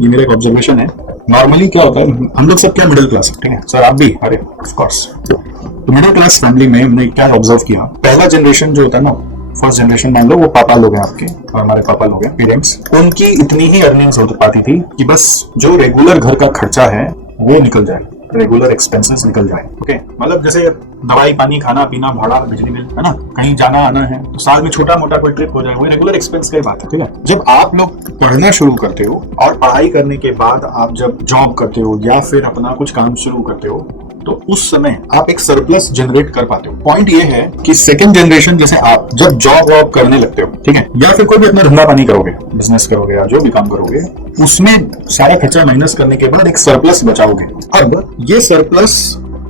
ये मेरा एक ऑब्जर्वेशन है। नॉर्मली क्या होता है, हम लोग सब क्या मिडिल क्लास है, ठीक है सर, आप भी, अरे ऑफ कोर्स। तो मिडिल क्लास फैमिली में हमने क्या ऑब्जर्व किया, पहला जनरेशन जो होता है ना, फर्स्ट जनरेशन मान लो वो पापा लोग हैं आपके और हमारे पापा लोग हैं, पेरेंट्स, उनकी इतनी ही अर्निंग्स हो पाती थी कि बस जो रेगुलर घर का खर्चा है वो निकल जाए, रेगुलर एक्सपेंसेस निकल जाए। ओके, मतलब जैसे दवाई पानी खाना पीना भाड़ा बिजली बिल है ना, कहीं जाना आना है तो साल में छोटा मोटा कोई ट्रिप हो जाए, वो रेगुलर एक्सपेंस की बात है। ठीक है, जब आप लोग पढ़ना शुरू करते हो और पढ़ाई करने के बाद आप जब जॉब करते हो या फिर अपना कुछ काम शुरू करते हो तो उस समय आप एक सरप्लस जनरेट कर पाते हो। पॉइंट ये है कि सेकंड जनरेशन जैसे आप जब जॉब वॉब करने लगते हो, ठीक है, या फिर कोई भी अपना धंधा पानी करोगे, बिजनेस करोगे या जो भी काम करोगे, उसमें सारा खर्चा माइनस करने के बाद एक सरप्लस बचाओगे। अब ये सरप्लस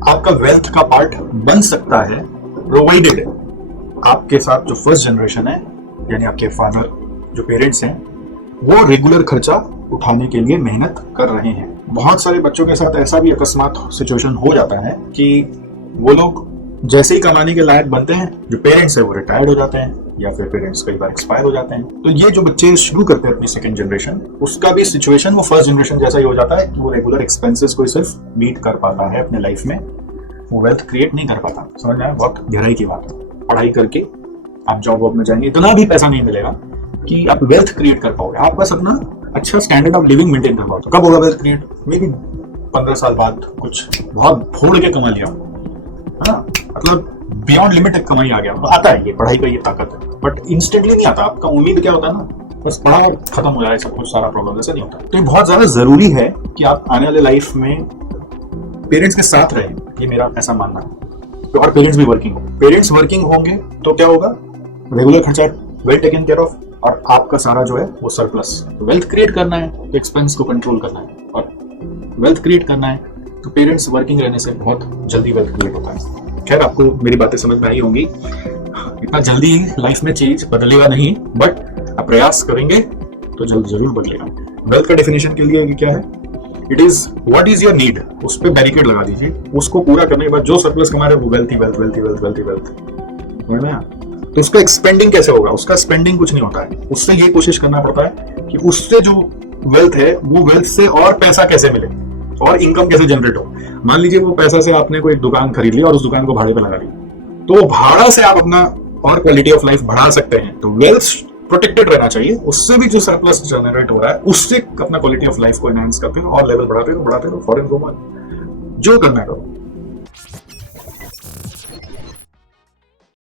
आपका वेल्थ का पार्ट बन सकता है, प्रोवाइडेड आपके साथ जो फर्स्ट जनरेशन है यानी आपके फादर जो पेरेंट्स हैं वो रेगुलर खर्चा उठाने के लिए मेहनत कर रहे हैं। बहुत सारे बच्चों के साथ ऐसा भी अकस्मात सिचुएशन हो जाता है कि वो लोग जैसे ही कमाने के लायक बनते हैं, जो पेरेंट्स है वो रिटायर्ड हो जाते हैं या फिर पेरेंट्स कई बार एक्सपायर हो जाते हैं। तो ये जो बच्चे शुरू करते हैं अपनी सेकंड जनरेशन, उसका भी सिचुएशन वो फर्स्ट जनरेशन जैसा ही हो जाता है कि वो रेगुलर एक्सपेंसेस को सिर्फ मीट कर पाता है अपने लाइफ में, वो वेल्थ क्रिएट नहीं कर पाता। समझ में आया? बहुत गहराई की बात है। पढ़ाई करके आप जॉब वॉब में जाएंगे, इतना भी पैसा नहीं मिलेगा कि आप वेल्थ क्रिएट कर पाओगे। आपका सपना अच्छा स्टैंडर्ड ऑफ लिविंग मेंटेन कर पाओ तो कब होगा वेल्थ क्रिएट? मे बी 15 साल बाद कुछ बहुत फोड़ के कमा लिया, है ना, मतलब बियॉन्ड लिमिट तक कमाई आ गया। तो आता है, ये पढ़ाई का ये ताकत है, बट इंस्टेंटली नहीं आता। आपका उम्मीद क्या होता है ना, बस पढ़ा खत्म हो जाए सब कुछ, सारा प्रॉब्लम, ऐसा नहीं होता। तो ये बहुत ज्यादा जरूरी है कि आप आने वाले लाइफ में पेरेंट्स के साथ रहें, ये मेरा ऐसा मानना है। तो और पेरेंट्स भी वर्किंग हो, पेरेंट्स वर्किंग होंगे तो क्या होगा, रेगुलर खर्चा वेल टेकन केयर ऑफ और आपका सारा जो है वो सरप्लस। वेल्थ क्रिएट करना है तो एक्सपेंस को कंट्रोल करना है, और वेल्थ क्रिएट करना है तो पेरेंट्स वर्किंग रहने से बहुत जल्दी वेल्थ क्रिएट होता है। खैर, आपको मेरी बातें समझ में आई होंगी। इतना जल्दी लाइफ में चीज बदलेगा नहीं, बट आप प्रयास करेंगे तो जल्द जरूर बदलेगा। वेल्थ का डेफिनेशन के लिए क्या है, it is what is your need, उस पर बैरिकेड लगा दीजिए। उसको पूरा करने के बाद जो सरप्लस कमा रहे हैं वो वेल्थ ही वेल्थ वेल्थ ही वेल्थ वेल्थ ही वेल्थ, समझ में आया? तो उसका एक्सपेंडिंग कैसे होगा? उसका स्पेंडिंग कुछ नहीं होता है, उससे ये कोशिश करना पड़ता है कि उससे जो वेल्थ है वो वेल्थ से और पैसा कैसे मिले और इनकम कैसे जनरेट हो। मान लीजिए वो पैसा से आपने कोई दुकान खरीद ली और उस दुकान को भाड़े पे लगा दी, तो भाड़ा से आप अपना और क्वालिटी ऑफ लाइफ बढ़ा सकते हैं। तो वेल्थ प्रोटेक्टेड रहना चाहिए, उससे भी जो सरप्लस जनरेट हो रहा है उससे अपना क्वालिटी ऑफ लाइफ को एनहांस करते हो और लेवल बढ़ाते रहो, फॉरेन घूमो, जो करना करो।